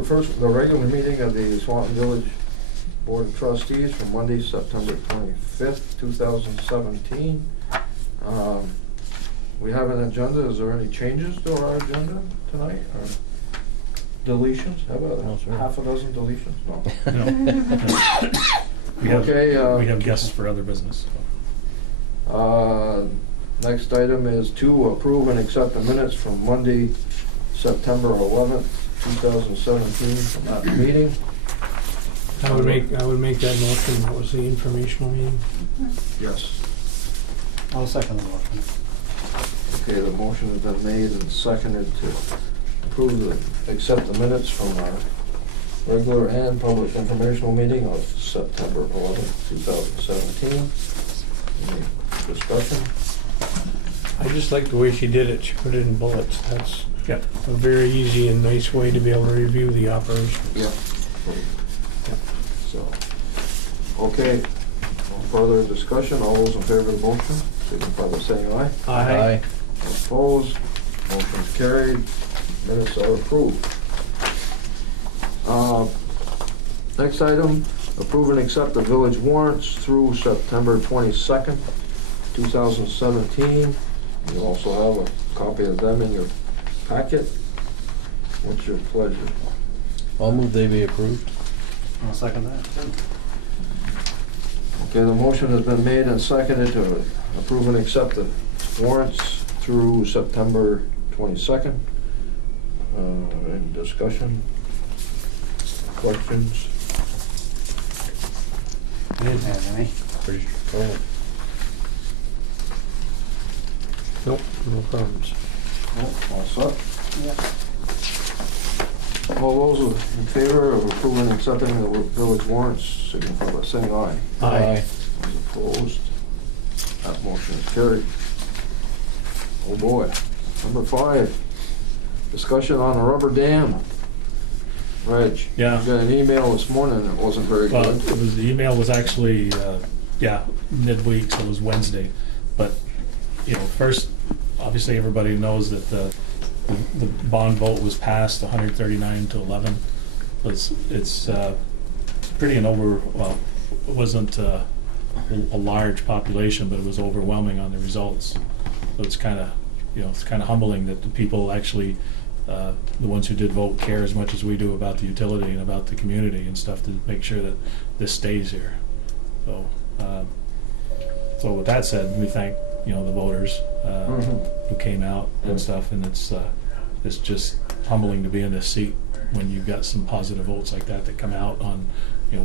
the regular meeting of the Swanton Village Board of Trustees from Monday, September 25th, 2017. We have an agenda. Is there any changes to our agenda tonight? Or deletions? How about half a dozen deletions? No. We have guests for other business. Next item is to approve and accept the minutes from Monday, September 11th, 2017 from that meeting. I would make that motion. That was the informational meeting. Yes. I'll second the motion. Okay, the motion has been made and seconded to accept the minutes from our regular and public informational meeting of September 11th, 2017. Any discussion? I just like the way she did it. She put it in bullets. That's Yeah. a very easy and nice way to be able to review the operation. Yeah. So, okay, no further discussion. All those in favor of the motion, signify by saying aye. Aye. Opposed, motion's carried, minutes are approved. Next item, approve and accept the village warrants through September 22nd, 2017. You also have a copy of them in your packet. What's your pleasure? I'll move they be approved. I'll second that. Okay, the motion has been made and seconded to approve and accept the warrants through September 22nd. Any discussion? Questions? I didn't have any. Pretty straightforward. Nope, no problems. All set? Yeah. All those in favor of approving and accepting the village warrants, signify by saying aye. Aye. Those opposed? That motion is carried. Oh boy. Number 5, discussion on a rubber dam. Reg, Yeah. you got an email this morning that wasn't very Well, good. the email was actually, midweek, so it was Wednesday. But, first, obviously everybody knows that the bond vote was passed 139 to 11. It's pretty it wasn't a large population, but it was overwhelming on the results. So it's kind of, it's kind of humbling that the people actually, the ones who did vote, care as much as we do about the utility and about the community and stuff to make sure that this stays here. So, so with that said, we thank the voters who came out and stuff, and it's just humbling to be in this seat when you've got some positive votes like that come out on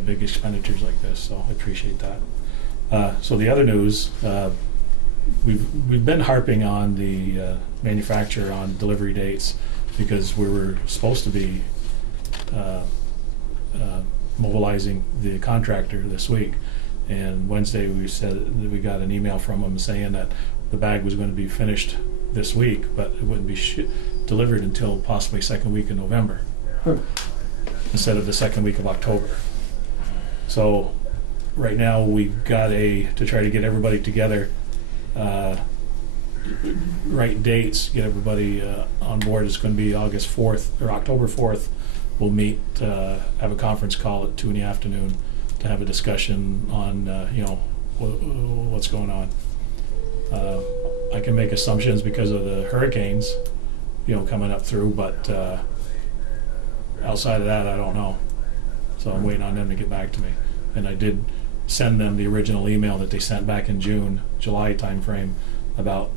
big expenditures like this. So I appreciate that. So the other news. We've been harping on the manufacturer on delivery dates because we were supposed to be mobilizing the contractor this week, and Wednesday we said that we got an email from them saying that the bag was going to be finished this week, but it wouldn't be delivered until possibly second week in November instead of the second week of October. So right now we've got to try to get everybody together. Right dates, get everybody on board. It's going to be August 4th or October 4th. We'll meet, have a conference call at 2 in the afternoon to have a discussion on what's going on. I can make assumptions because of the hurricanes, coming up through, but outside of that, I don't know. So I'm waiting on them to get back to me. And I did send them the original email that they sent back in July timeframe about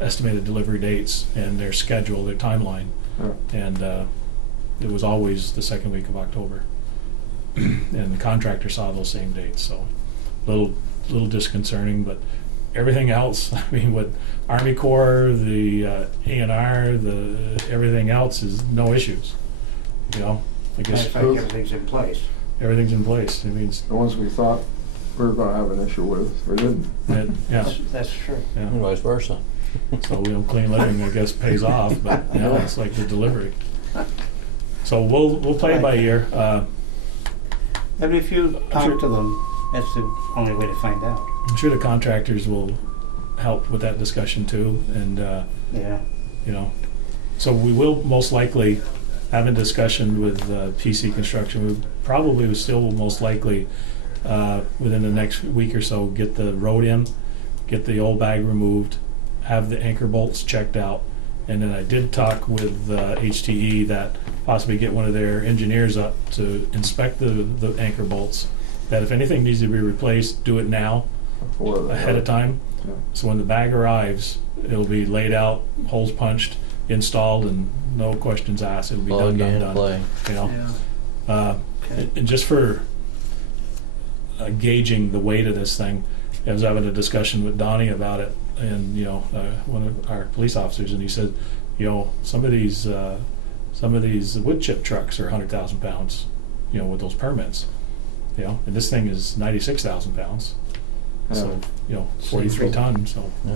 estimated delivery dates and their schedule, their timeline, and it was always the second week of October. And the contractor saw those same dates, so little disconcerting, but everything else, I mean, with Army Corps, the A&R, everything else is no issues. I guess Everything's in place. everything's in place. It means The ones we thought we were going to have an issue with, we didn't. That's true. Yeah. And vice versa. So clean living, I guess, pays off, but it's like the delivery. So we'll play it by ear. Maybe if you talk to them, that's the only way to find out. I'm sure the contractors will help with that discussion too, and Yeah. so we will most likely having discussion with PC Construction. We probably will still most likely within the next week or so get the road in, get the old bag removed, have the anchor bolts checked out, and then I did talk with HTE that possibly get one of their engineers up to inspect the anchor bolts, that if anything needs to be replaced, do it now ahead of time. Yeah. So when the bag arrives, it'll be laid out, holes punched, installed, and no questions asked. It'll be Plug done, in, done. play. You know, Yeah. Okay. and just for gauging the weight of this thing, I was having a discussion with Donnie about it, and one of our police officers, and he said, some of these wood chip trucks are 100,000 pounds, with those permits, and this thing is 96,000 pounds, so 43 tons. So Yeah.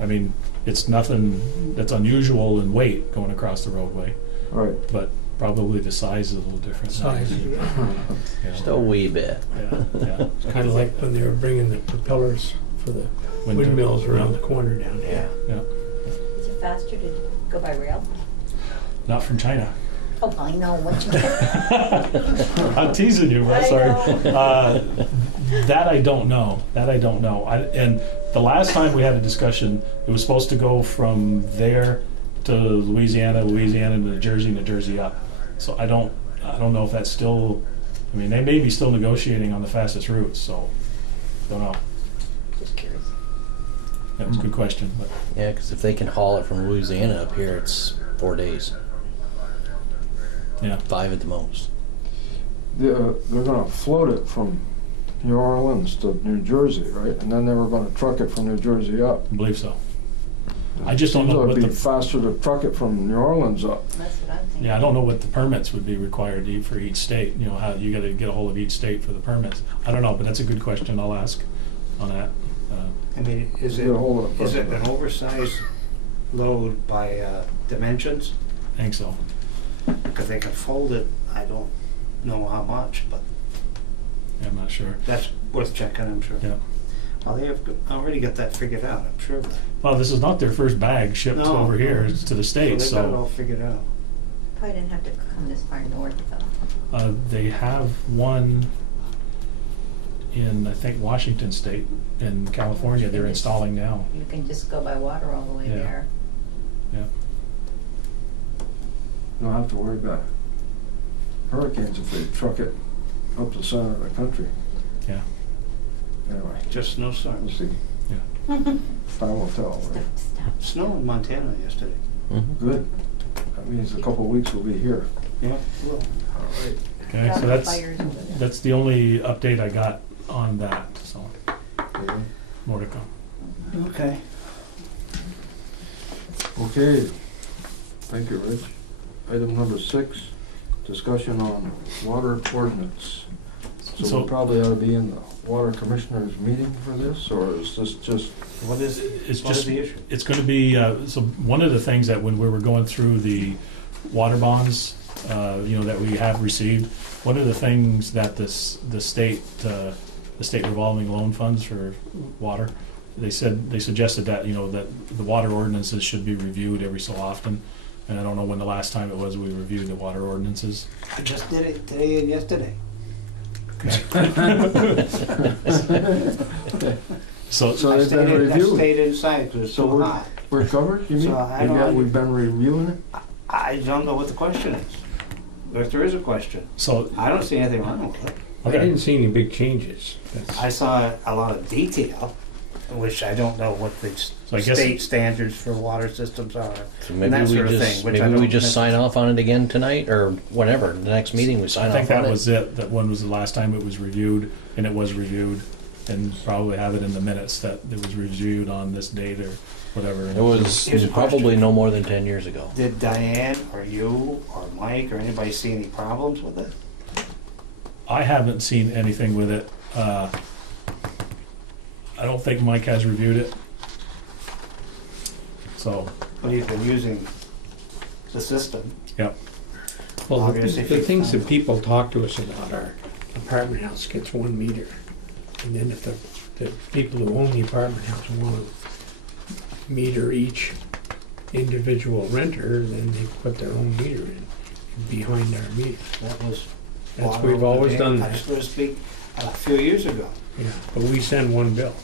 I mean, it's nothing that's unusual in weight going across the roadway, Right. but probably the size is a little different. Size. Just a wee bit. Yeah. It's kind of like when they were bringing the propellers for the windmills around the corner down there. Yeah. Is it faster to go by rail? Not from China. Oh, I know what you mean. I'm teasing you, bro. I Sorry. know. That I don't know. And the last time we had a discussion, it was supposed to go from there to Louisiana to New Jersey up. So I don't know if that's still. I mean, they may be still negotiating on the fastest routes. So don't know. Just curious. That was a good question, but Yeah, because if they can haul it from Louisiana up here, it's 4 days. yeah. 5 at the most. They're gonna float it from New Orleans to New Jersey, right? And then they were gonna truck it from New Jersey up. I believe so. I just don't know Seems what it'd be the. faster to truck it from New Orleans up. That's what I'm thinking. Yeah, I don't know what the permits would be required for each state. How you got to get a hold of each state for the permits. I don't know, but that's a good question. I'll ask on that. I mean, is Get a hold of it an oversized load by dimensions? I think so. Because they can fold it, I don't know how much, but Yeah, I'm not sure. that's worth checking, I'm sure. Yeah. Well, they have already got that figured out, I'm sure. Well, this is not their first bag shipped No, over here. no. It's to the So States. they've got it all So figured out. Probably didn't have to come this far north though. they have one in, I think, Washington State. In California, they're installing now. You can just go by water all the way Yeah. there. Yeah. You don't have to worry about hurricanes if they truck it up the center of the country. Yeah. Anyway, Just we'll snowstorms. see. Time will tell, right? Stop. Snow in Montana yesterday. Mm-hmm. Good. That means a couple of weeks we'll be here. Yeah. Well, All right. Okay. Got So the fires over there. that's the only update I got on that. So Okay. more to come. okay. Okay. Thank you, Rich. Item number 6, discussion on water ordinance. So So- we probably ought to be in the water commissioners meeting for this, or is this just, What is, It's what is just the issue? it's going to be so one of the things that when we were going through the water bonds, that we have received, one of the things that the state revolving loan funds for water, they suggested that that the water ordinances should be reviewed every so often, and I don't know when the last time it was we reviewed the water ordinances. I just did it today and yesterday. So So I they've been I reviewed. stayed inside because it's So too we're- hot. We're covered, you mean? So I don't- We've been reviewing it? I don't know what the question is. If there is a question, so I don't see anything wrong with it. I okay. didn't see any big changes. That's- I saw a lot of detail, which I don't know what the So I guess- state standards for water systems are. So And maybe that we sort of just thing, which I maybe we don't just sign off on it again tonight or whatever. The next meeting we sign I think off that on was it. That one was the last time it was reviewed, and it was reviewed, and probably have it in the minutes that it was reviewed on this date or whatever. it. It was Here's a probably question. no more than 10 years ago. Did Diane or you or Mike or anybody see any problems with it? I haven't seen anything with it. I don't think Mike has reviewed it. So, But he's been using the system. yep. Well, Obviously, the if you things find- that people talk to us about are apartment house gets 1 meter. And then if the people who own the apartment house want to meter each individual renter, then they put their own meter in. behind our meter. That was. That's, water we've over always the done dam, that. So to speak, a few years ago. Yeah, but we send one bill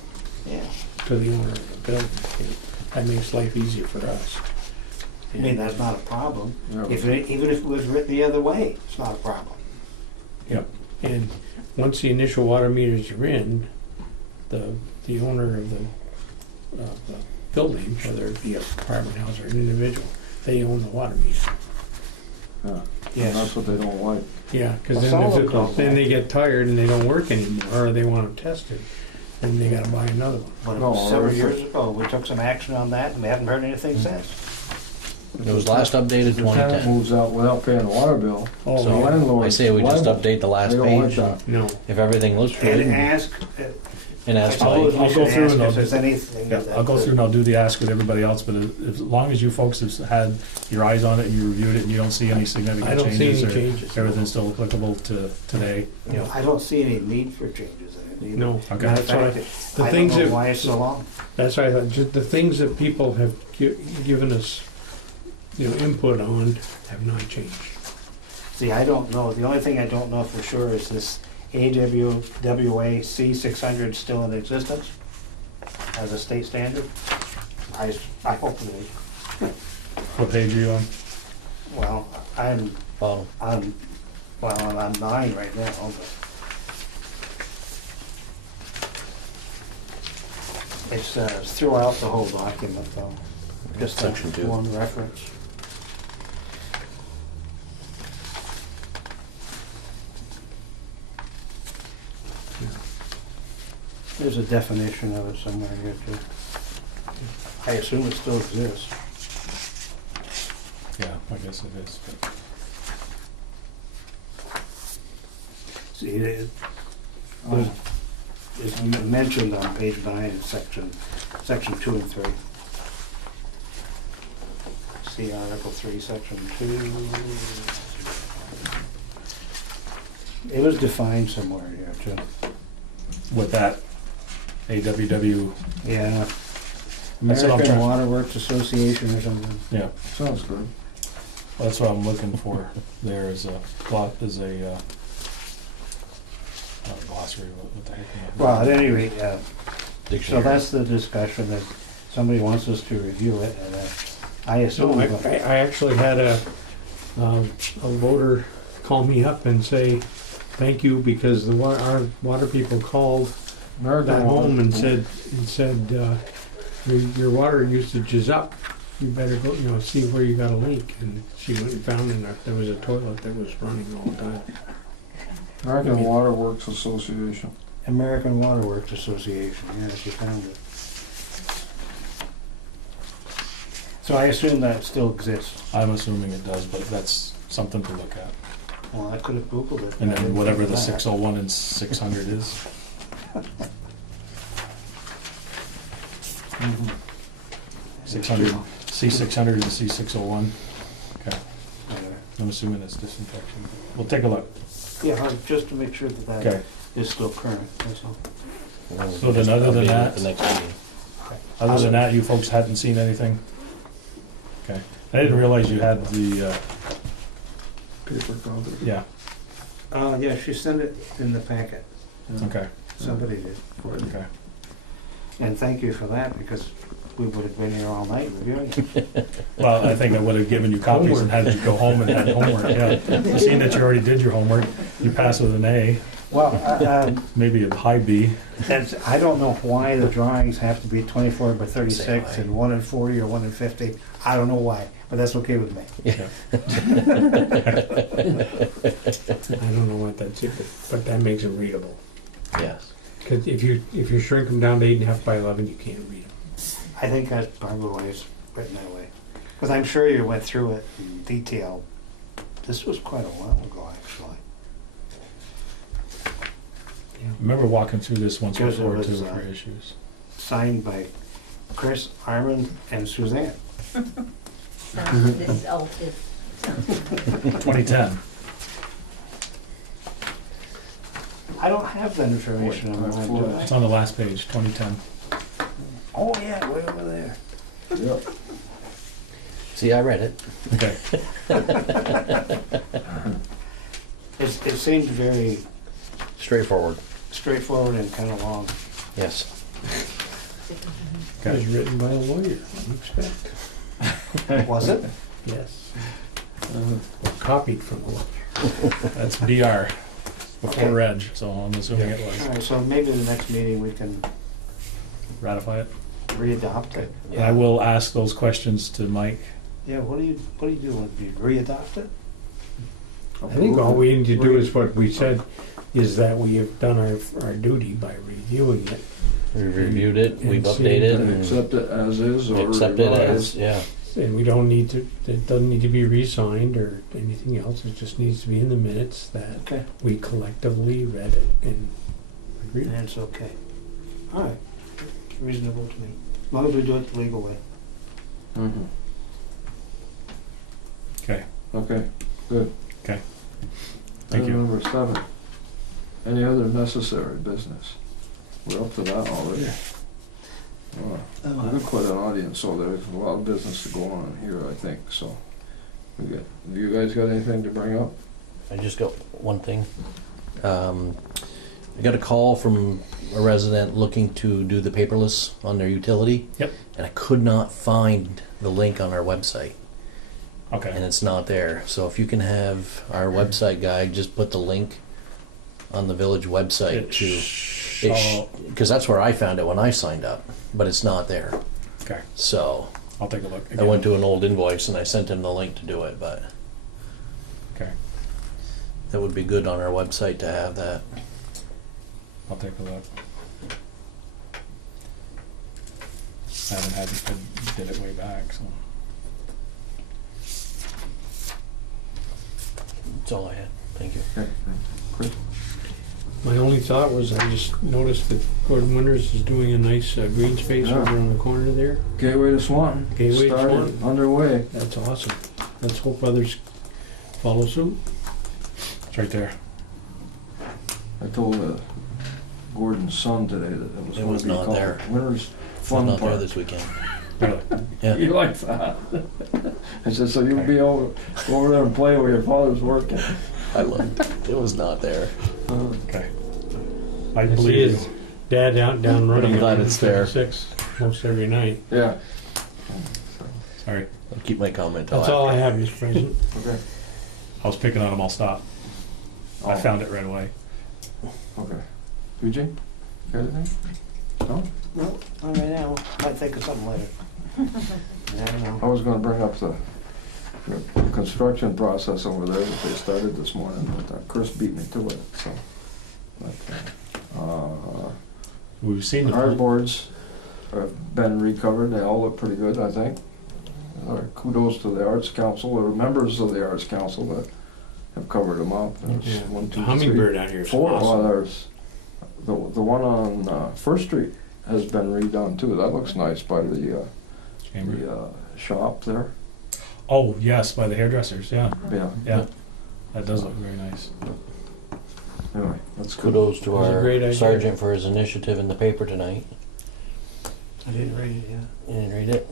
Yeah. to the owner of the building. That makes life easier for us. I mean, that's not a problem. Yeah, but- Even if it was written the other way, it's not a problem. And once the initial water meters are in, the owner of the building, whether it be a apartment house or an individual, they own the water meter. Yeah. Yes. That's what they don't like. Yeah, because Well, some of them then, don't then they like- get tired and they don't work anymore, or they want them tested, then they gotta buy another one. But it No, was several that's- years ago, we took some action on that, and we haven't heard anything since. It was last updated If the tenant 2010. moves out without paying the water bill, Oh, the So, yeah. landlord. I say we just liable. update the last They don't like page. that. No, If everything looks good, And ask, and I as suppose to we I'll go should through ask and if I'll- there's anything. Yeah, I'll go through and I'll do the ask with everybody else, but as long as you folks have had your eyes on it, and you reviewed it, and you don't see any I significant don't see changes, any or changes. everything's still applicable to today. You know, I don't see any need for changes in it either. No. Okay. Matter of That's why- fact, the I things don't know that- why it's so long. That's why I thought, just the things that people have given us, input on have not changed. See, I don't know, the only thing I don't know for sure is this AWWA C600 still in existence as a state standard? I hope it is. What page are you on? Well, I'm bottom. on 9 right now, but it's throughout the whole document though, just Section 2. one reference. There's a definition of it somewhere here too. I assume it still exists. Yeah, I guess it is. but- See, it's mentioned on page 9 in section 2 and 3. See Article 3, Section 2. It was defined somewhere here too. With that, AWW, Yeah. That's what I'm American trying- Water Works Association or something. yeah, Sounds good. that's what I'm looking for. There is a glossary, what the heck? Well, at any rate, so Dictionary. that's the discussion that somebody wants us to review it, and I assume. No, I actually had a voter call me up and say, thank you, because our water people called that home and said, your water usage is up. You better go, see where you got a leak. And she went and found there was a toilet that was running all the time. American Water Works Association. American Water Works Association, yeah, she found it. So I assume that still exists. I'm assuming it does, but that's something to look at. Well, I could have Googled it. And but I then didn't whatever think the of that. 601 and 600 is. Mhm. 600, C600 and C601. Okay, Yeah. I'm assuming it's disinfection. We'll take a look. Yeah, just to make sure that that Okay. is still current, that's all. Well, So then just other than update it that- at the next meeting. Other than that, you folks hadn't seen anything? Okay. I didn't realize you had the, Paper copy. yeah, Yeah, she sent it in the packet, okay, somebody did. okay. And thank you for that, because we would have been here all night reviewing it. Well, I think I would have given you copies and had you go home and had homework, yeah. Seeing that you already did your homework, you passed with an A, Well, maybe a high B. I don't know why the drawings have to be 24 by 36 Say and 1 in 40 or 1 in 50. I don't know why, but that's okay with me. I don't know what that's, but that makes it readable. Yes. Because if you shrink them down to 8.5 by 11, you can't read them. I think that's probably why it's written that way. Because I'm sure you went through it in detail. This was quite a while ago, actually. Yeah. I remember walking through this once Because it before was, too for issues. Signed by Chris, Armin, and Suzanne. This is old, it's, 2010. I don't have that information on mine, do I? It's on the last page, 2010. Oh, yeah, way over there. Yep. See, I read it. Okay. It seems very Straightforward. straightforward and kind of long. Yes. It was written by a lawyer, you expect. Was it? Yes. Or copied from a lawyer. That's BR before Okay. Reg, so I'm assuming it All was. right, so maybe the next meeting we can Ratify it. re-adopt it. And I will ask those questions to Mike. Yeah, what do you do? Do you re-adopt it? I think all we need to do is what we said, is that we have done our duty by reviewing it. We reviewed it, we've And see- updated And and accept it as is or accept it revise? as, yeah. And we don't need to, it doesn't need to be re-signed or anything else, it just needs to be in the minutes that Okay. we collectively read it and agreed. And it's okay. All right, reasonable to me, as long as we do it the legal way. Mhm. Okay. Okay, good. Okay. Thank Item you. number 7, any other necessary business? We're up to that already. We've got quite an audience, so there's a lot of business to go on here, I think, so. Have you guys got anything to bring up? I just got one thing. I got a call from a resident looking to do the paperless on their utility. Yep. And I could not find the link on our website, and Okay. it's not there. So if you can have our website guy just put the link on the village website because that's where I found it when I signed up, but it's not there. Okay. So I'll take a look. I went to an old invoice and I sent him the link to do it, but Okay. that would be good on our website to have that. I'll take a look. I haven't had, I did it way back, so. That's all I had. Thank you. Okay, Chris? My only thought was I just noticed that Gordon Winters is doing a nice green space Yeah. over on the corner there. Gateway to Swanton. Gateway to Started, Swanton. underway. That's awesome. Let's hope others follow suit. It's right there. I told Gordon's son today that it was It going was to be not called there. Winter's It's Fun not there Park. this weekend. Really? Yeah. You like that? I said, so you'll be over there and play where your father's working. I looked. It was not there. Okay. I I see believe his you. dad down running. I'm glad on it's there. 36 most every night. Yeah. Sorry. I'll keep my comment till That's all I after. have, Mr. President. Okay. I was picking on him, I'll stop. I Oh, found it right away. Okay. Eugene, got anything? No? No, not right now. Might think of something later. I don't I know. was gonna bring up the construction process over there that they started this morning, but Chris beat me to it, so. But, We've seen the. hardboards have been recovered, they all look pretty good, I think. Kudos to the Arts Council, or members of the Arts Council that have covered them up. There's Yeah. one, two, The three, hummingbird out here is 4. Well, awesome. there's, the one on First Street has been redone too, that looks nice by the Chamber. shop there, Oh, yes, by the hairdressers, yeah. yeah. Yeah. That does look very nice. Anyway, that's good. Kudos to It was a our great idea. sergeant for his initiative in the paper tonight. I didn't read it yet. You didn't read it?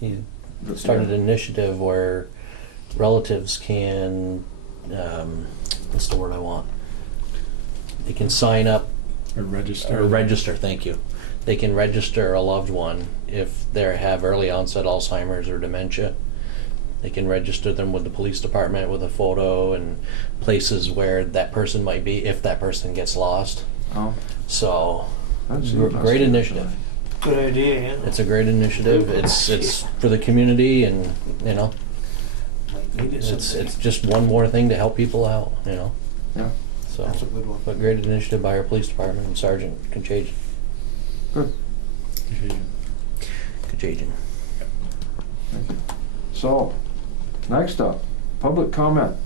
He Good, started yeah. an initiative where relatives can, what's the word I want? They can sign up Or register. or register, thank you. They can register a loved one if they have early onset Alzheimer's or dementia. They can register them with the police department with a photo and places where that person might be if that person gets lost. Oh, So, that's great interesting. initiative. Good idea, yeah. It's a great initiative. It's for the community, and you know, Might need it someday. it's just one more thing to help people out. You know. Yeah. So, That's a good one. but great initiative by our police department and Sergeant Conchagian. Good, Conchagian. thank you. So, next up, public comment.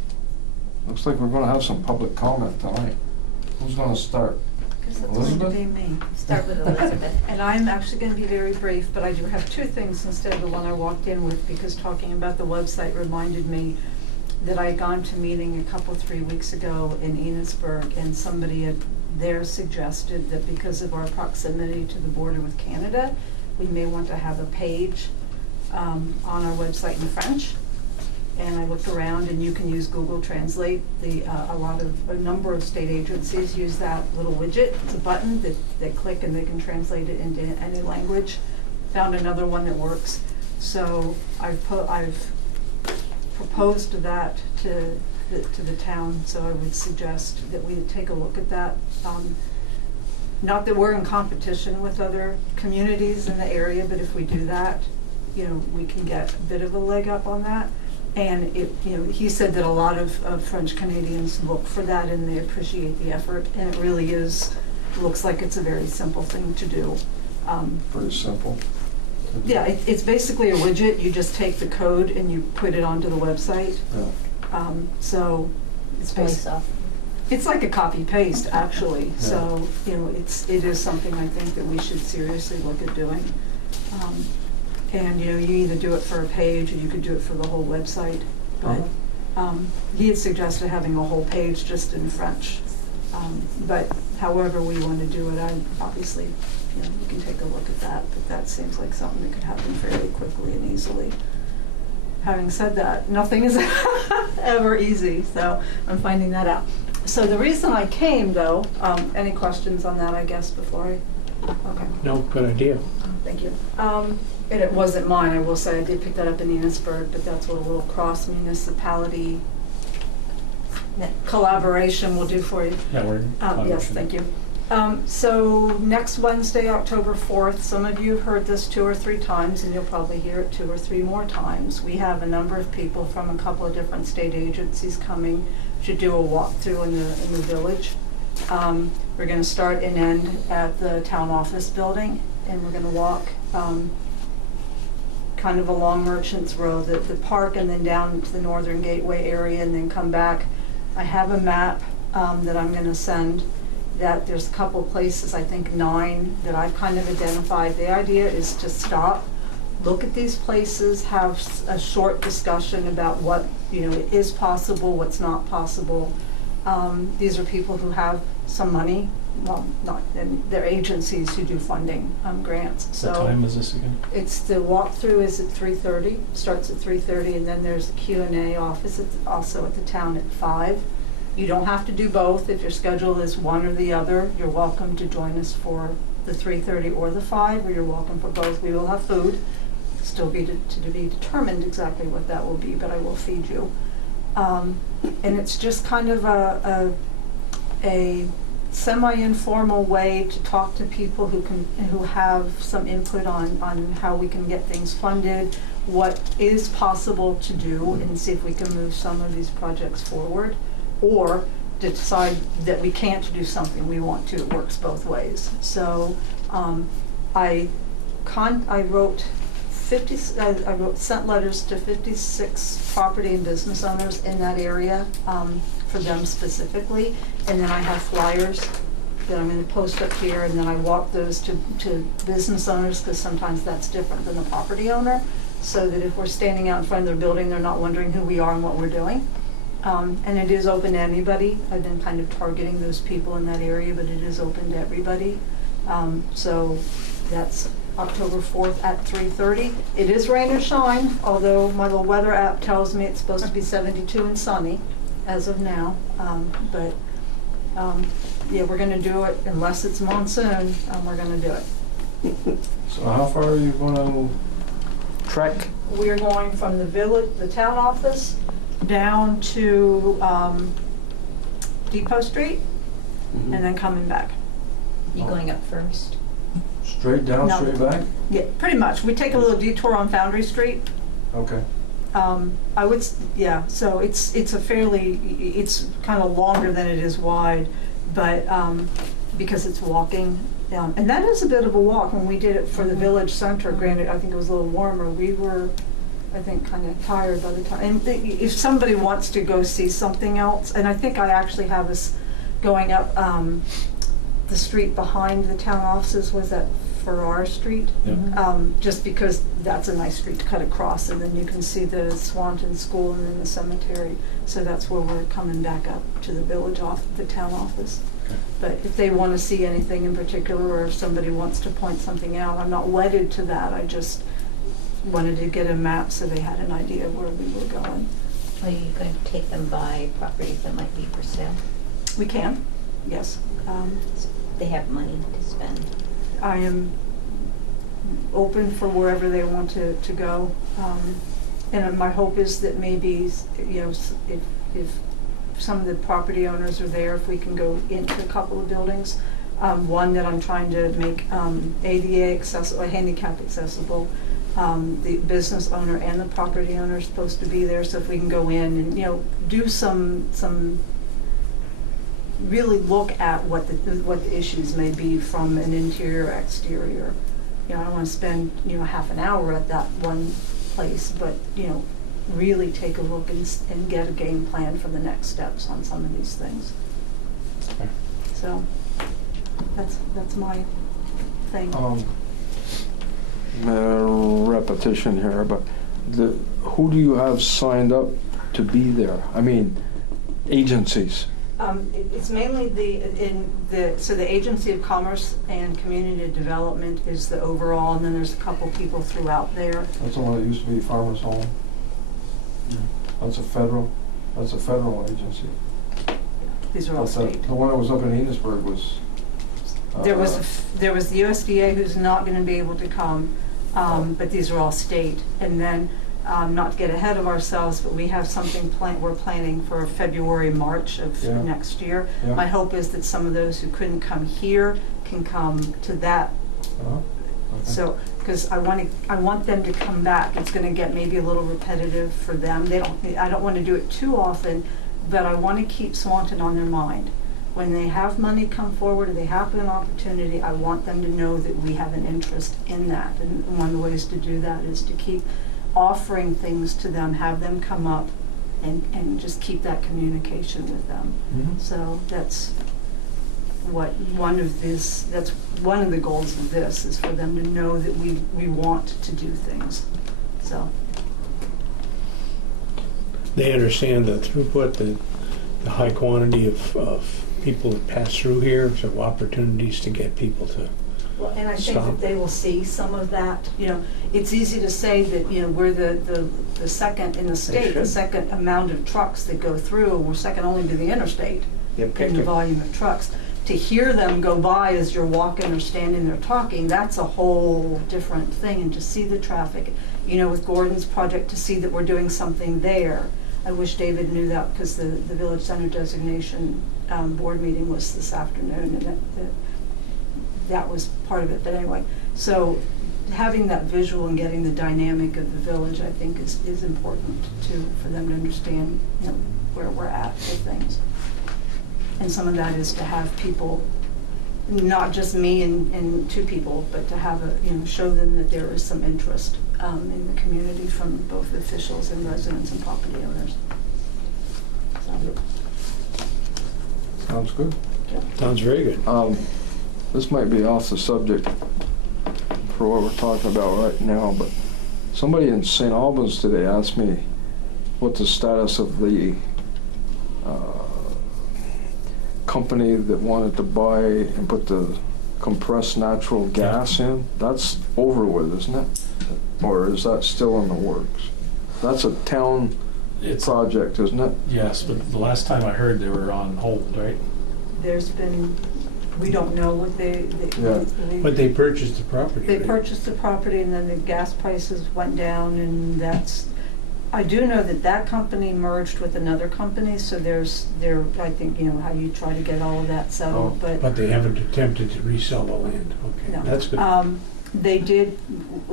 Looks like we're gonna have some public comment tonight. Who's gonna start? Because it's going to Elizabeth? be me. Start with Elizabeth. And I'm actually going to be very brief, but I do have 2 things instead of the one I walked in with, because talking about the website reminded me that I had gone to a meeting 3 weeks ago in Enosburg, and somebody there suggested that because of our proximity to the border with Canada, we may want to have a page on our website in French. And I looked around, and you can use Google Translate. A number of state agencies use that little widget. It's a button that they click and they can translate it into any language. Found another one that works. So I've proposed that to the town, so I would suggest that we take a look at that. Not that we're in competition with other communities in the area, but if we do that, we can get a bit of a leg up on that. And he said that a lot of French Canadians look for that and they appreciate the effort, and it really looks like it's a very simple thing to do. Pretty simple. Yeah, it's basically a widget. You just take the code and you put it onto the website. Yeah. So it's Voice off. it's like a copy paste actually. Yeah. So it is something I think that we should seriously look at doing. And you either do it for a page or you could do it for the whole website. But he had suggested having a whole page just in French. But however we want to do it, obviously, we can take a look at that. But that seems like something that could happen fairly quickly and easily. Having said that, nothing is ever easy, so I'm finding that out. So the reason I came, though, any questions on that, I guess, before I? Okay. No, good idea. Thank you. And it wasn't mine, I will say. I did pick that up in Enosburg, but that's what a little cross-municipality collaboration will do for you. Yeah, we're. Yes, thank you. So next Wednesday, October 4th, some of you have heard this 2 or 3 times, and you'll probably hear it 2 or 3 more times. We have a number of people from a couple of different state agencies coming to do a walkthrough in the village. We're going to start and end at the town office building, and we're going to walk kind of along Merchants Row, the park, and then down to the Northern Gateway area, and then come back. I have a map that I'm going to send. That there's a couple places, I think 9, that I've kind of identified. The idea is to stop, look at these places, have a short discussion about what is possible, what's not possible. These are people who have some money, well, not, and they're agencies who do funding grants. So What time is this again? it's the walkthrough is at 3:30, starts at 3:30, and then there's a Q&A office also at the town at 5. You don't have to do both. If your schedule is one or the other, you're welcome to join us for the 3:30 or the 5, or you're welcome for both. We will have food. Still to be determined exactly what that will be, but I will feed you. And it's just kind of a semi-informal way to talk to people who have some input on how we can get things funded, what is possible to do, and see if we can move some of these projects forward. Or decide that we can't do something we want to. It works both ways. So I sent letters to 56 property and business owners in that area for them specifically, and then I have flyers that I'm going to post up here, and then I walk those to business owners, because sometimes that's different than the property owner, so that if we're standing out in front of their building, they're not wondering who we are and what we're doing. And it is open to anybody. I've been kind of targeting those people in that area, but it is open to everybody. So that's October 4th at 3:30. It is rain or shine, although my little weather app tells me it's supposed to be 72 and sunny as of now. Yeah, we're going to do it unless it's monsoon. We're going to do it. So how far are you going to trek? We're going from the village, the town office, down to Depot Street, and then coming back. You going up first? Straight down, No. straight back? Yeah, pretty much. We take a little detour on Foundry Street. Okay. Yeah, so it's it's kind of longer than it is wide, but because it's walking. And that is a bit of a walk. When we did it for the village center, granted, I think it was a little warmer, we were, I think, kind of tired by the time. And if somebody wants to go see something else, and I think I actually have us going up the street behind the town offices, was that Farrar Street? Yeah. Just because that's a nice street to cut across, and then you can see the Swanton School and then the cemetery. So that's where we're coming back up to the village the town office. Okay. But if they want to see anything in particular, or if somebody wants to point something out, I'm not wedded to that. I just wanted to get a map so they had an idea where we were going. Are you going to take them by properties that might be for sale? We can, yes. They have money to spend. I am open for wherever they want to go. And my hope is that maybe, you know, if some of the property owners are there, if we can go into a couple of buildings. One that I'm trying to make ADA accessible, handicap accessible. The business owner and the property owner are supposed to be there, so if we can go in and, you know, do some really look at what the issues may be from an interior, exterior. You know, I don't want to spend, you know, half an hour at that one place, but, you know, really take a look and get a game plan for the next steps on some of these things. Okay. So that's my thing. Repetition here, but who do you have signed up to be there? I mean, agencies. It's mainly so the Agency of Commerce and Community Development is the overall, and then there's a couple people throughout there. That's the one that used to be Farmers Home. That's a federal agency. These are all state. The one that was up in Enosburg was. There was the USDA who's not going to be able to come, but these are all state. And then, not to get ahead of ourselves, but we have something we're planning for February, March of next year. Yeah. My hope is that some of those who couldn't come here can come to that. Okay. So, because I want them to come back. It's going to get maybe a little repetitive for them. I don't want to do it too often, but I want to keep Swanton on their mind. When they have money come forward or they have an opportunity, I want them to know that we have an interest in that. And one of the ways to do that is to keep offering things to them, have them come up and just keep that communication with them. Mm-hmm. So that's one of the goals of this, is for them to know that we want to do things. So They understand the throughput, the high quantity of people that pass through here, so opportunities to get people to well, and I think stop. that they will see some of that. You know, it's easy to say that, you know, we're the second in the state, the should. second amount of trucks that go through. We're second only to the interstate in the volume of trucks. To hear them go by as you're walking or standing there talking, that's a whole different thing. And to see the traffic, you know, with Gordon's project, to see that we're doing something there. I wish David knew that, because the Village Center designation board meeting was this afternoon, and that was part of it. But anyway, so having that visual and getting the dynamic of the village, I think, is important for them to understand, you know, where we're at with things. And some of that is to have people, not just me and two people, but to have show them that there is some interest in the community from both officials and residents and property owners. So, Sounds good. Sounds very good. This might be off the subject for what we're talking about right now, but somebody in St. Albans today asked me what the status of the company that wanted to buy and put the compressed natural gas in. That's over with, isn't it? Or is that still in the works? That's a town project, isn't it? Yes, but the last time I heard, they were on hold, right? there's been, we don't know what But they purchased the property, They right? purchased the property, and then the gas prices went down, and that's, I do know that that company merged with another company, so I think, how you try to get all of that settled, But they haven't attempted to resell the land, okay, No. that's good. They did,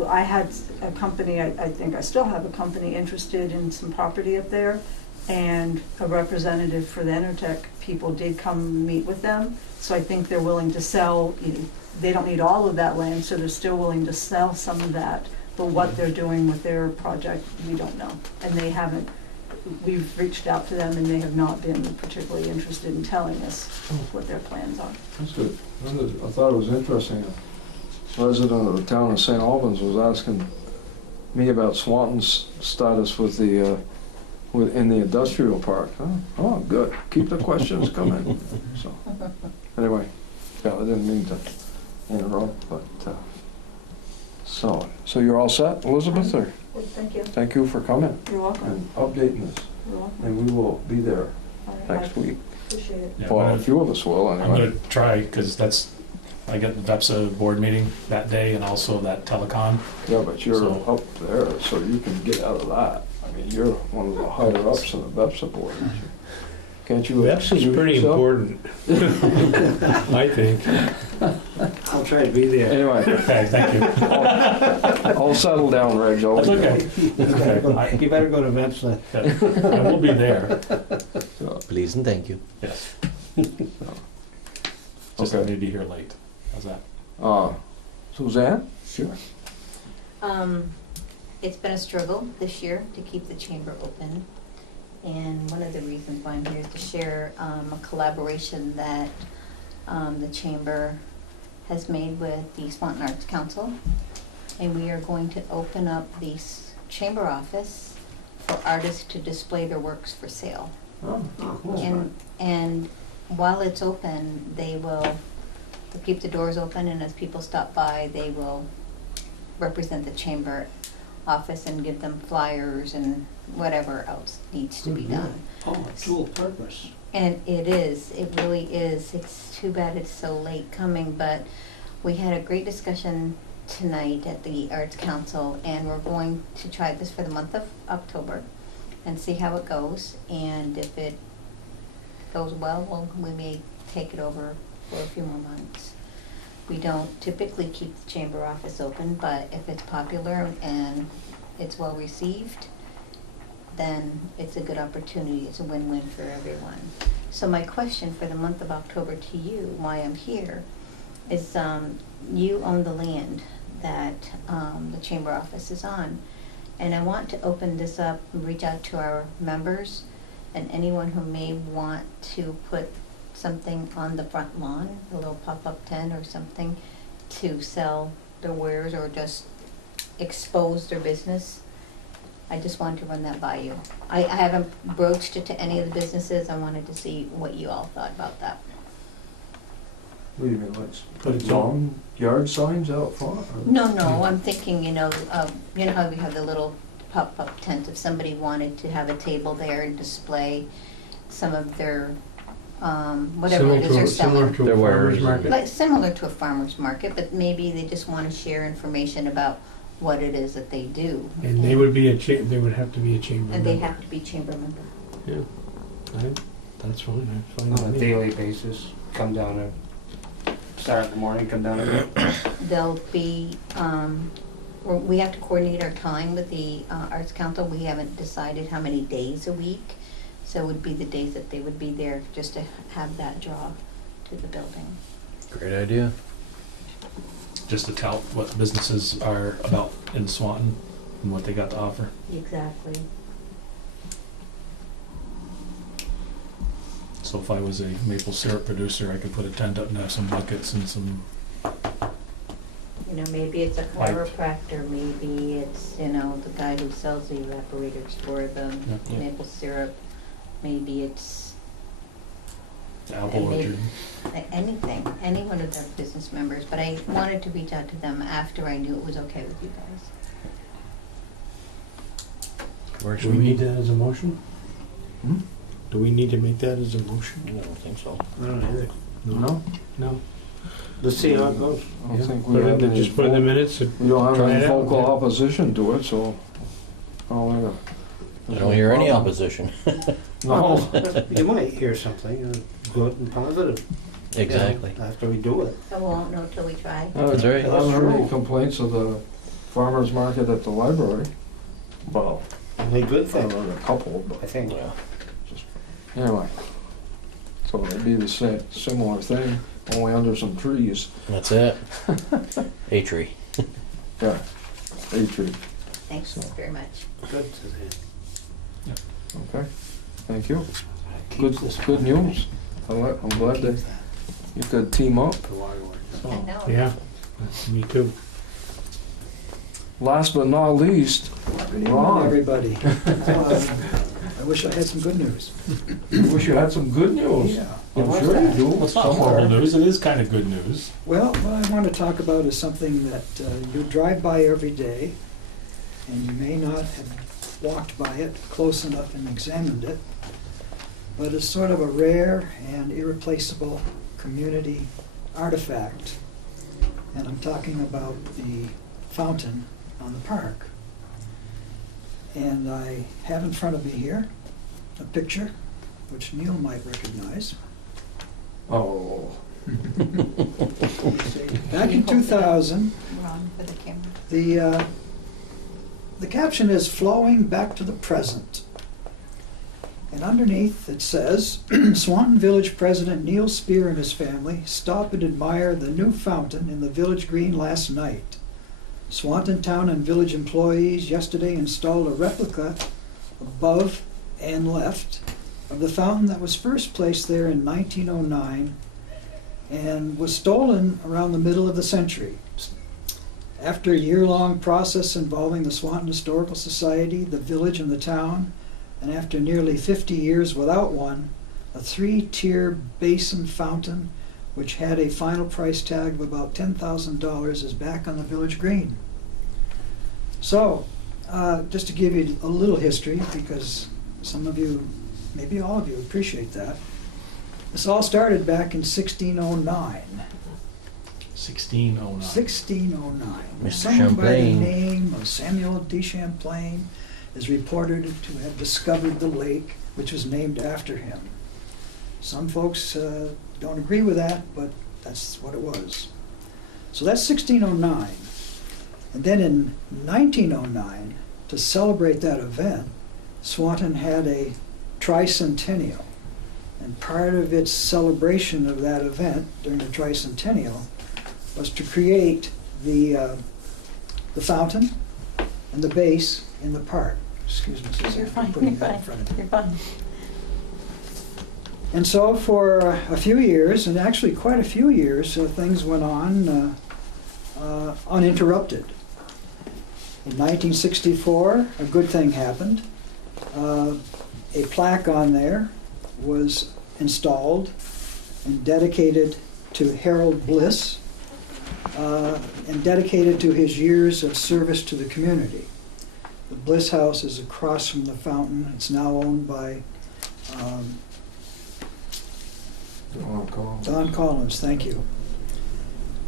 I had a company, I think I still have a company interested in some property up there, and a representative for the Enertech people did come meet with them, so I think they're willing to sell, they don't need all of that land, so they're still willing to sell some of that, but what they're doing with their project, we don't know. And they haven't, we've reached out to them, and they have not been particularly interested in telling us what their plans are. That's good. I thought it was interesting. A resident of the town of St. Albans was asking me about Swanton's status with the in the industrial park. Oh, good. Keep the questions coming. So, anyway, yeah, I didn't mean to interrupt, but so So you're all set, Elizabeth, or? Thank you. Thank you for coming You're welcome. and updating us, You're welcome. and we will be there All right, next I week. appreciate it. Yeah, Well, a I'm few of us will, gonna anyway. try, because I got the VEPSA board meeting that day and also that telecom. Yeah, but you're So- up there, so you can get out of that. I mean, you're one of the higher ups in the BEPSA board. Can't you? That's excuse pretty yourself? important, I think. I'll try to be there. Anyway, Okay, thank you. I'll settle down, Reg. I'll- That's okay. Okay. You better go to Ventsley. I will be there, Please and thank you. yes. Just I Okay. need to be here late. How's that? Suzanne? Sure. It's been a struggle this year to keep the chamber open. And one of the reasons why I'm here is to share a collaboration that the chamber has made with the Swanton Arts Council. And we are going to open up the chamber office for artists to display their works for sale. Oh, And while it's open, they'll keep the doors open, and as people stop by, they will represent the chamber office and give them flyers and whatever else needs to be done. Oh, dual purpose. And it really is. It's too bad it's so late coming, but we had a great discussion tonight at the Arts Council, and we're going to try this for the month of October and see how it goes. And if it goes well, we may take it over for a few more months. We don't typically keep the chamber office open, but if it's popular and it's well received, then it's a good opportunity. It's a win-win for everyone. So my question for the month of October to you, why I'm here, is you own the land that the chamber office is on. And I want to open this up, reach out to our members and anyone who may want to put something on the front lawn, a little pop-up tent or something, to sell their wares or just expose their business. I just wanted to run that by you. I haven't broached it to any of the businesses. I wanted to see what you all thought about that. What do you mean, like, But it's long yard signs out front? or- No, I'm thinking, you know how we have the little pop-up tent, if somebody wanted to have a table there and display some of their, whatever it is they're Similar selling. to a Their farmer's wares. market. Like, similar to a farmer's market, but maybe they just want to share information about what it is that they do. And they would be they would have to be a chamber And they member. have to be chamber member. Yeah, that's fine, that's fine On a with me. daily basis, come down at, start in the morning, come down at. They'll be, we have to coordinate our time with the Arts Council. We haven't decided how many days a week. So it would be the days that they would be there, just to have that draw to the building. Great idea. Just to tout what businesses are about in Swanton and what they got to offer. Exactly. So if I was a maple syrup producer, I could put a tent up and have some buckets and some, You know, maybe it's a Right. chiropractor, maybe it's, the guy who sells the evaporators for the Yeah. maple syrup. Maybe it's apple And orchard. anything, any one of their business members. But I wanted to reach out to them after I knew it was okay with you guys. Works Do for we need me. that as a motion? Hmm? Do we need to make that as a motion? I don't think so. I don't either. No? No. Let's see how it goes. I don't Yeah. think we have Put it, any. just put in the minutes. We don't have Try any it out, vocal yeah. opposition to it, so. I don't hear any opposition. No. You might hear something good and positive. Exactly. After we do it. So we won't know till we try. That's right. I haven't heard any complaints of the farmer's market at the library. Well, Only good I've thing, heard a couple, I but think. Yeah. anyway. So it'd be the same, similar thing, only under some trees. That's it. A tree. Yeah, a tree. Thanks So. very much. Good, Suzanne. Okay, thank you. Keep Good, this good news. I'm glad that you could team up. The waterworks. I know. Yeah, me too. Last but not least, Ron. Everybody. I wish I had some good news. You wish you had some good news. Yeah. I'm sure you do. Well, it's not somewhere. horrible news, it is kind of good news. Well, what I want to talk about is something that you drive by every day, and you may not have walked by it close enough and examined it, but it's sort of a rare and irreplaceable community artifact. And I'm talking about the fountain on the park. And I have in front of me here a picture, which Neil might recognize. Oh. Back in 2000, Ron, for the camera. the caption is "Flowing Back to the Present." And underneath it says, Swanton Village President Neil Spear and his family stopped and admired the new fountain in the village green last night. Swanton Town and village employees yesterday installed a replica above and left of the fountain that was first placed there in 1909 and was stolen around the middle of the century. After a year-long process involving the Swanton Historical Society, the village and the town, and after nearly 50 years without one, a 3-tier basin fountain, which had a final price tag of about $10,000, is back on the village green. So, just to give you a little history, because some of you, maybe all of you, appreciate that. This all started back in 1609. 1609. 1609. Mr. Someone by the Champlain. name of Samuel de Champlain is reported to have discovered the lake, which was named after him. Some folks don't agree with that, but that's what it was. So that's 1609. And then in 1909, to celebrate that event, Swanton had a tricentennial. And part of its celebration of that event during the tricentennial was to create the fountain and the base in the park. Excuse me, Suzanne, You're for fine, putting you're that in fine, front of me. you're fine. And so for a few years, and actually quite a few years, things went on uninterrupted. In 1964, a good thing happened. A plaque on there was installed and dedicated to Harold Bliss, and dedicated to his years of service to the community. The Bliss House is across from the fountain. It's now owned by Don Collins, thank you.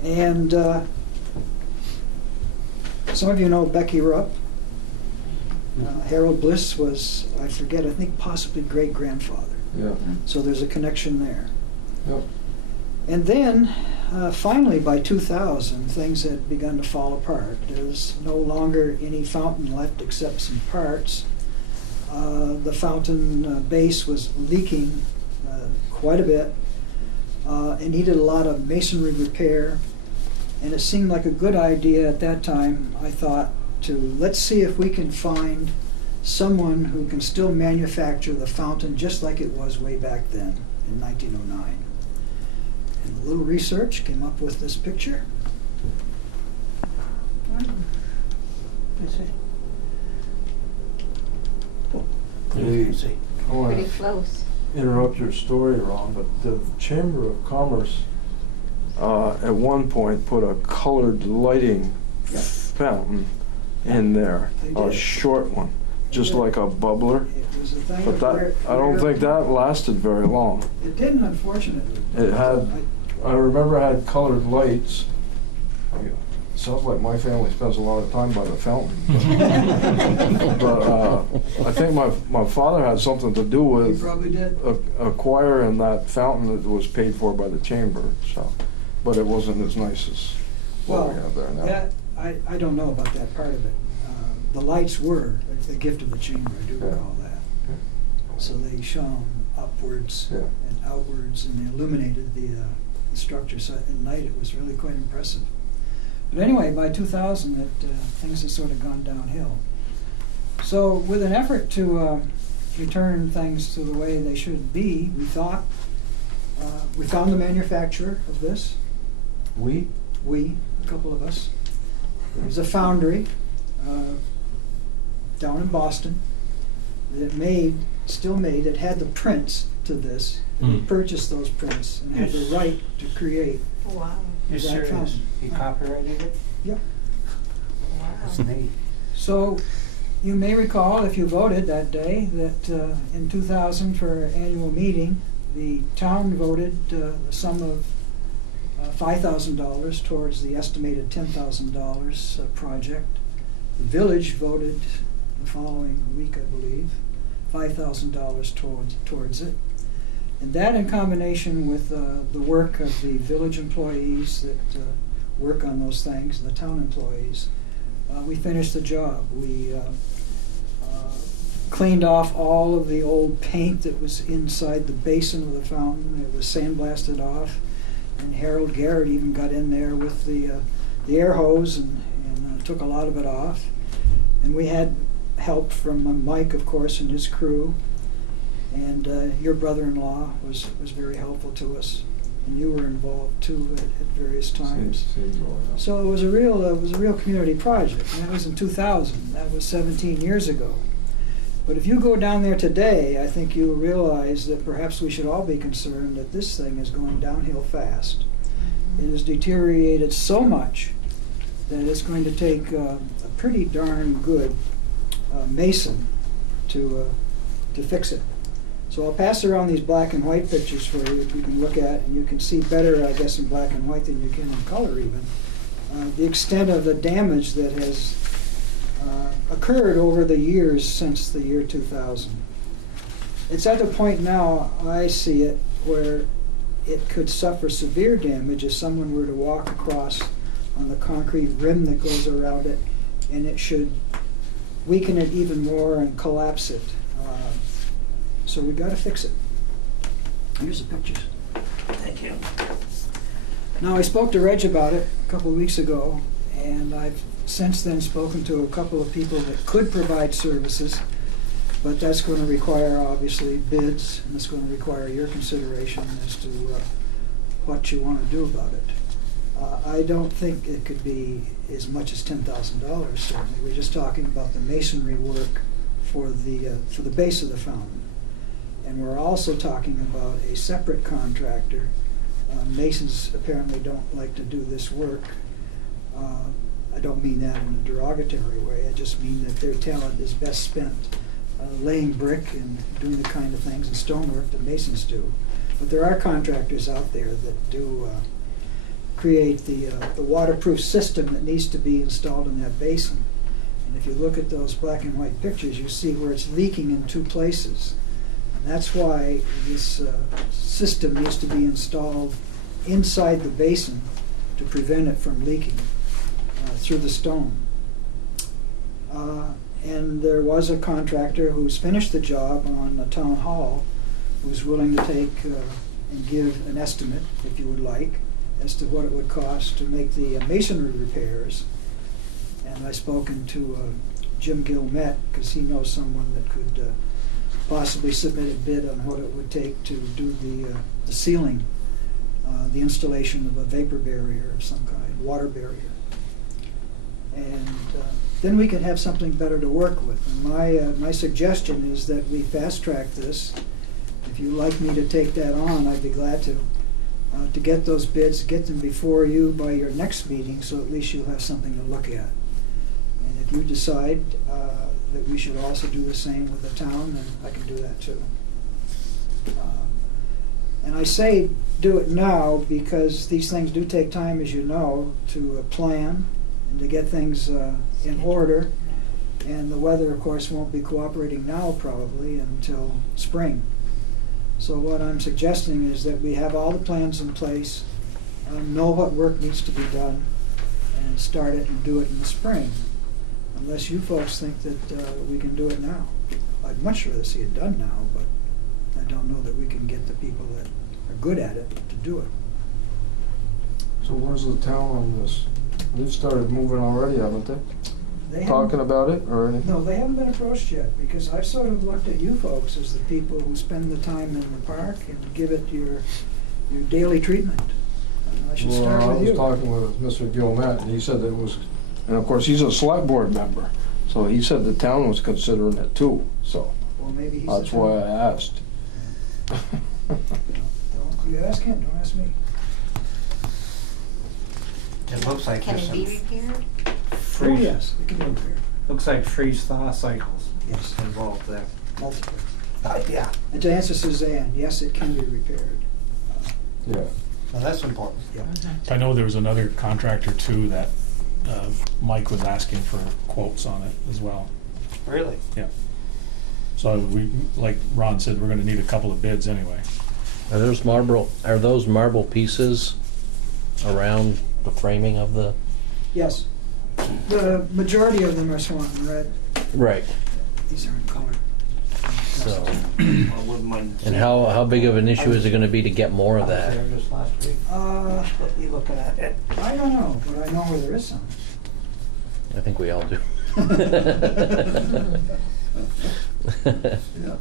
And some of you know Becky Rupp. Harold Bliss was, I forget, I think possibly great-grandfather. Yeah. So there's a connection there. Yep. And then, finally, by 2000, things had begun to fall apart. There's no longer any fountain left except some parts. The fountain base was leaking quite a bit. It needed a lot of masonry repair. And it seemed like a good idea at that time, I thought, to let's see if we can find someone who can still manufacture the fountain just like it was way back then in 1909. And a little research came up with this picture. Hey, I want Pretty to close. interrupt your story, Ron, but the Chamber of Commerce at one point put a colored lighting fountain in there, They a did. short one, just did. like a bubbler. It was a thing But of that, I don't think that lasted very long. It didn't, unfortunately. It had, I remember it had colored lights. Sounds like my family spends a lot of time by the fountain. But I think my father had something to do You with probably did. acquiring that fountain that was paid for by the chamber, so. But it wasn't as nice as what we Well, have there now. that, I don't know about that part of it. The lights were a gift of the chamber, I do Yeah. recall that. So they shone upwards Yeah. and outwards, and they illuminated the structure. So at night, it was really quite impressive. But anyway, by 2000, things had sort of gone downhill. So with an effort to return things to the way they should be, we thought, we found the manufacturer of this. We, a couple of us. There's a foundry down in Boston. that still made, that had the prints to this, and he Hmm. purchased those prints and had the right to create. Wow, You're That serious? fountain. He copyrighted it? Yep. That's wow. neat. So, you may recall, if you voted that day, that in 2000 for our annual meeting, the town voted the sum of $5,000 towards the estimated $10,000 project. The village voted the following week, I believe, $5,000 towards it. And that, in combination with the work of the village employees that work on those things, and the town employees, we finished the job. We cleaned off all of the old paint that was inside the basin of the fountain. It was sandblasted off, and Harold Garrett even got in there with the air hose and took a lot of it off. And we had help from Mike, of course, and his crew. And your brother-in-law was very helpful to us, and you were involved too at various times. Seems going on. So it was a real community project, and that was in 2000. That was 17 years ago. But if you go down there today, I think you'll realize that perhaps we should all be concerned that this thing is going downhill fast. It has deteriorated so much that it's going to take a pretty darn good mason to fix it. So I'll pass around these black and white pictures for you that you can look at, and you can see better, I guess, in black and white than you can in color even, the extent of the damage that has occurred over the years since the year 2000. It's at the point now, I see it, where it could suffer severe damage if someone were to walk across on the concrete rim that goes around it, and it should weaken it even more and collapse it. So we got to fix it. Here's the pictures. Thank you. Now, I spoke to Reg about it a couple of weeks ago, and I've since then spoken to a couple of people that could provide services, but that's going to require, obviously, bids, and it's going to require your consideration as to what you want to do about it. I don't think it could be as much as $10,000, certainly. We're just talking about the masonry work for the base of the fountain. And we're also talking about a separate contractor. Masons apparently don't like to do this work. I don't mean that in a derogatory way. I just mean that their talent is best spent laying brick and doing the kind of things and stonework that masons do. But there are contractors out there that do create the waterproof system that needs to be installed in that basin. And if you look at those black and white pictures, you see where it's leaking in two places. And that's why this system needs to be installed inside the basin to prevent it from leaking through the stone. And there was a contractor who's finished the job on the town hall who's willing to take and give an estimate, if you would like, as to what it would cost to make the masonry repairs. And I've spoken to Jim Gilmet, because he knows someone that could possibly submit a bid on what it would take to do the ceiling, the installation of a vapor barrier of some kind, water barrier. And then we can have something better to work with. And my suggestion is that we fast track this. If you'd like me to take that on, I'd be glad to get those bids, get them before you by your next meeting, so at least you'll have something to look at. And if you decide that we should also do the same with the town, then I can do that too. And I say do it now because these things do take time, as you know, to plan and to get things in order. And the weather, of course, won't be cooperating now probably until spring. So what I'm suggesting is that we have all the plans in place, know what work needs to be done, and start it and do it in the spring. Unless you folks think that we can do it now. I'd much rather see it done now, but I don't know that we can get the people that are good at it to do it. So where's the town on this? They've started moving already, haven't they? They Talking haven't- about it or anything? No, they haven't been approached yet, because I've sort of looked at you folks as the people who spend the time in the park and give it your daily treatment. I should start Well, I with was you. talking with Mr. Gilmet, and he said that it was, and of course, he's a select board member, so he said the town was considering it too, so. Well, maybe he's the That's why I asked. You ask him, don't ask me. It looks like Can there's it be some repaired? Oh, yes, it can be repaired, looks like freeze-thaw cycles yes, involved there. multiple. Yeah. And to answer Suzanne, yes, it can be repaired. Yeah. Well, that's important. Yeah. I know there was another contractor too that Mike was asking for quotes on it as well. Really? Yeah. So we, like Ron said, we're gonna need a couple of bids anyway. Are those marble pieces around the framing of the? Yes. The majority of them are Swanton red. Right. These are in color. So, I wouldn't mind. and how big of an issue is it gonna be to get more of I was that? there just last week. You looking at it? I don't know, but I know where there is some. I think we all do. Yeah.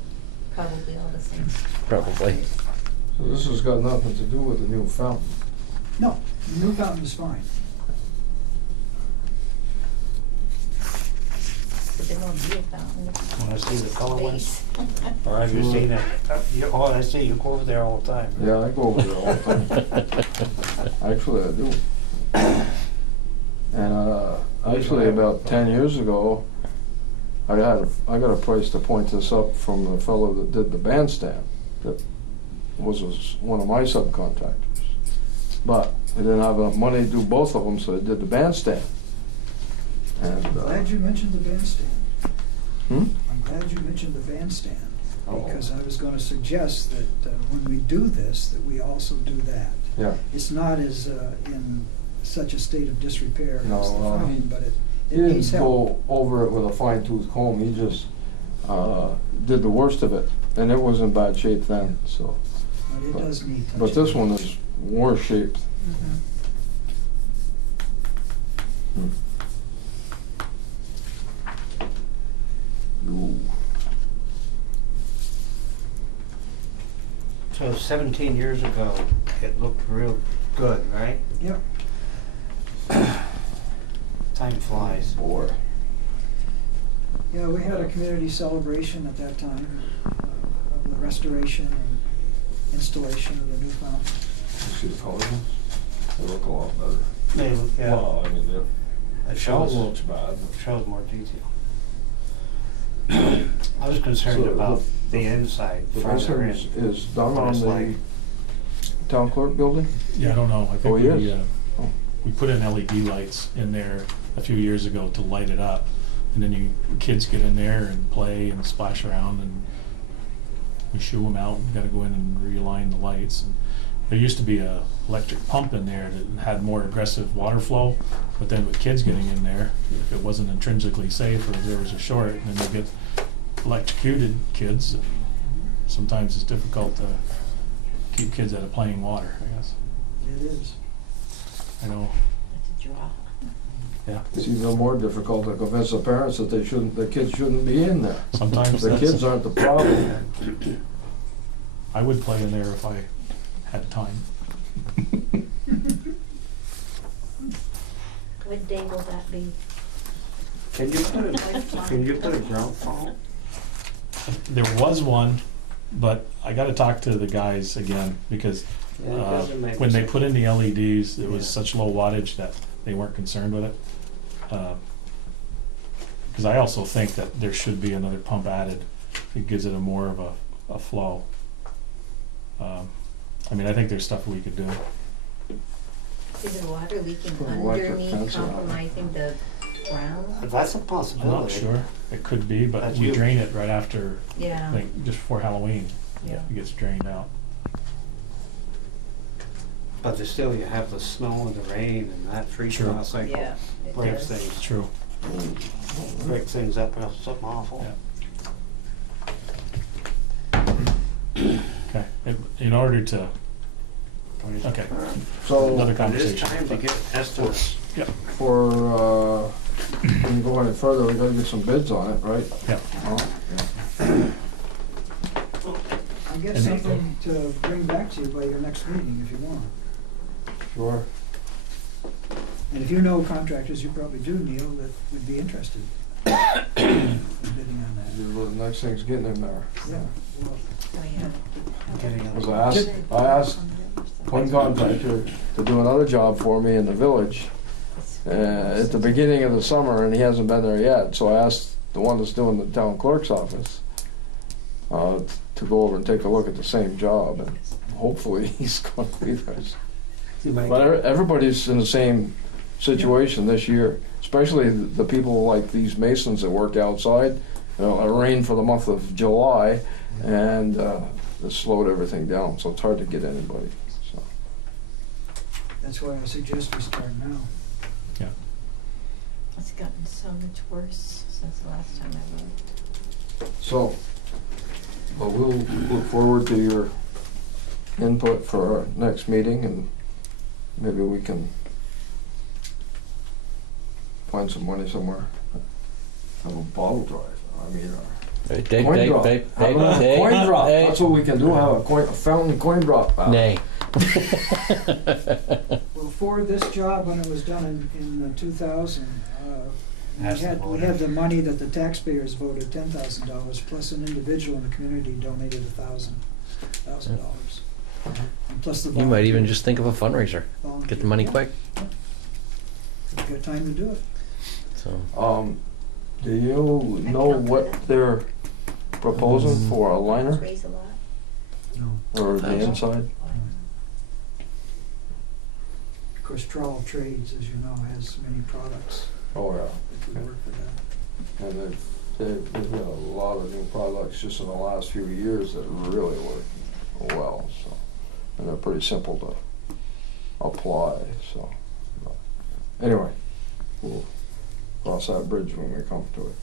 Probably all the same. Probably. So this has got nothing to do with the new fountain. No, the new fountain is fine. But there won't be a fountain. Wanna see the color ones? Space. Or have you Sure. seen it? Oh, I see, you go over there all the time. Yeah, I go over there all the time. Actually, I do. And actually, about 10 years ago, I got a price to point this up from the fellow that did the bandstand. That was one of my subcontractors. But they didn't have enough money to do both of them, so they did the bandstand. And Glad you mentioned the bandstand. hmm? I'm glad you mentioned the bandstand, Oh. because I was gonna suggest that when we do this, that we also do that. Yeah. It's not as in such a state of disrepair No, as the well, fountain, but it He needs didn't help. go over it with a fine tooth comb, he just did the worst of it, and it was in bad shape then, so. But it does need touching. But this one is worse shaped. Mhm. Ooh. So 17 years ago, it looked real good, right? Yep. Time flies. Boy. Yeah, we had a community celebration at that time of the restoration and installation of the new fountain. You see the colors? They look a lot better. They look, yeah, Well, I mean, it it shows, looks bad. shows more detail. I was concerned So about the- the inside, The further basement in. is done What on it's the like. town clerk building? Yeah, I don't know. I think Oh, he we, is? Oh. we put in LED lights in there a few years ago to light it up. And then kids get in there and play and splash around, and we shoo them out. We gotta go in and realign the lights. And there used to be a electric pump in there that had more aggressive water flow, but then with kids getting in there, if it wasn't intrinsically safe or if there was a short, then you get electrocuted kids. Sometimes it's difficult to keep kids out of playing water, I guess. It is. I know, That's a draw. yeah. It's even more difficult to convince the parents that the kids shouldn't be in there. Sometimes The kids aren't the problem. I would play in there if I had time. What day will that be? Can you put a ground fault? There was one, but I gotta talk to the guys again, because Yeah, it doesn't make when they sense. put in the LEDs, it was Yeah. such low wattage that they weren't concerned with it. Because I also think that there should be another pump added. It gives it a more of a flow. I mean, I think there's stuff we could do. Is it water leaking Put an electric underneath, fence around it. compromising the ground? That's a I'm possibility. not sure. It could be, but That's we you. drain it right after, Yeah. like, just before Halloween. Yeah. It gets drained out. But there's still, you have the snow and the rain and that freeze-thaw True. cycle Yeah, it breaks does. things, True. breaks things up, or something awful. Yeah. Okay, in order to, okay, So another It is conversation. time to get estimates. Yeah, for, when you go any further, we gotta get some bids on it, right? yeah. I'll get And- something to bring back to you by your next meeting if you want. Sure. And if you know contractors, you probably do, Neil, that would be interested. Bidding on that. The next thing's getting in there. Yeah, well, Getting on. Because I asked one contractor to do another job for me in the village at the beginning of the summer, and he hasn't been there yet. So I asked the one that's doing the town clerk's office to go over and take a look at the same job, and hopefully he's going to be there. You might- But everybody's in the same situation this year, especially the people like these masons that work outside. You know, it rained for the month of July, and it slowed everything down, so it's hard to get anybody. So. that's why I suggest we start now. It's gotten so much worse since the last time I wrote. So, but we'll look forward to your input for our next meeting, and maybe we can find some money somewhere. Have a bottle drive. I mean, Hey, coin drop. Have a coin drop. That's what we can do. Have a fountain coin drop. Nay. Well, for this job, when it was done in 2000, Ask the we had the money that the taxpayers voted $10,000, plus an individual in the community donated $1,000. And plus the You might even volunteer- just think of a fundraiser. Get the money Yeah. quick. We've got time to do it. So Do you know what they're proposing for a liner Raise a lot. No. or the inside? Of course, Trowel Trades, as you know, has many products Oh yeah. that could work with that. And they've got a lot of new products just in the last few years that really work well, so. And they're pretty simple to apply, so. But anyway, we'll cross that bridge when we come to it.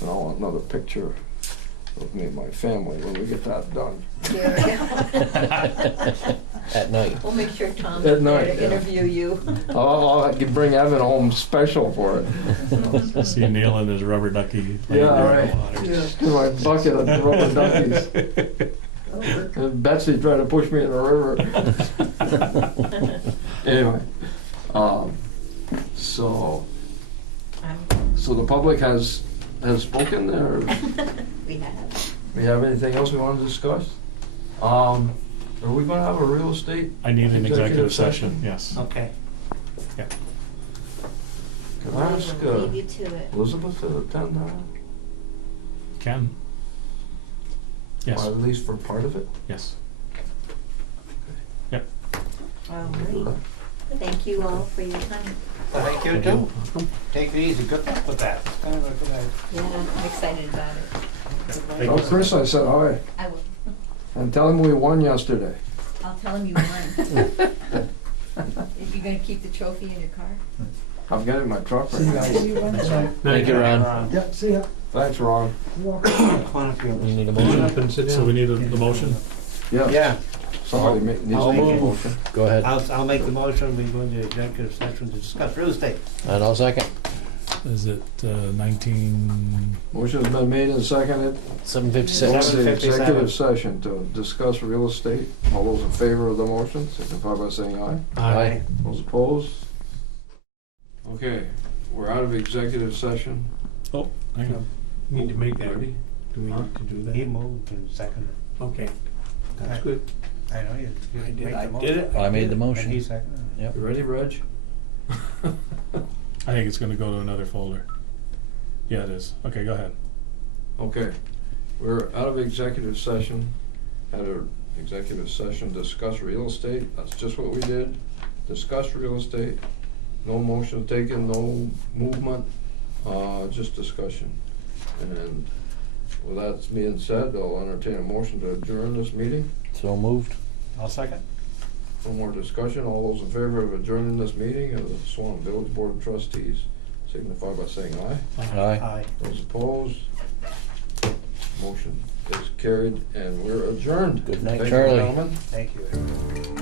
And I want another picture of me and my family when we get that done. There we go. at night. We'll make sure Tom's At there night, to yeah. interview you. I can bring Evan home special for it. See Neil and his rubber ducky. Yeah, right. Yeah. My bucket of rubber duckies. That'll work. And Betsy tried to push me in the river. Anyway, so the public has spoken there. We have. We have anything else we want to discuss? Are we gonna have a real estate? I need an executive session, yes. Okay. Can I ask Leave you to it. Elizabeth to attend that? Ken? Yes, Or at least for part of it? yes. All right. Thank you all for your time. Thank you too. Take it easy. Good luck with that. It's kind of a good idea. Yeah, I'm excited about it. Thank Oh, you. Chris, I said hi. I will. And tell him we won yesterday. I'll tell him you won. If you're gonna keep the trophy in your car? I've got it in my truck right See you now. guys. See you Wednesday. Thank you, Ron. Yeah, see ya. Thanks, Ron. You're welcome. Come on up here. You need a Come on motion? up and sit So down. we need the motion? Yeah. Yeah, Somebody needs to I'll make a move. motion. Go ahead. I'll make the motion. We go into executive session to discuss real estate. And I'll second. Is it 19? Motion's been made and seconded. 7:56. Go into 7:57. executive session to discuss real estate. All those in favor of the motion, signify by saying aye. Aye. Those opposed? Okay, we're out of executive session. Oh, hang on. Need to make that. Ready? Do we need to do He that? moved and seconded. Okay, that's good. I know you. I did, made I the motion. did it. I made the And he motion. seconded. Yep. You ready, Reg? I think it's gonna go to another folder. Yeah, it is. Okay, go ahead. Okay, we're out of executive session. Had an executive session, discuss real estate. That's just what we did. Discuss real estate. No motion taken, no movement, just discussion. And with that being said, I'll entertain a motion to adjourn this meeting. So moved. I'll second. No more discussion. All those in favor of adjourning this meeting of the Swanton Village Board of Trustees, signify by saying aye. Aye. Aye. Those opposed? Motion is carried and we're adjourned. Good night, Thank you, Charlie. gentlemen. Thank you.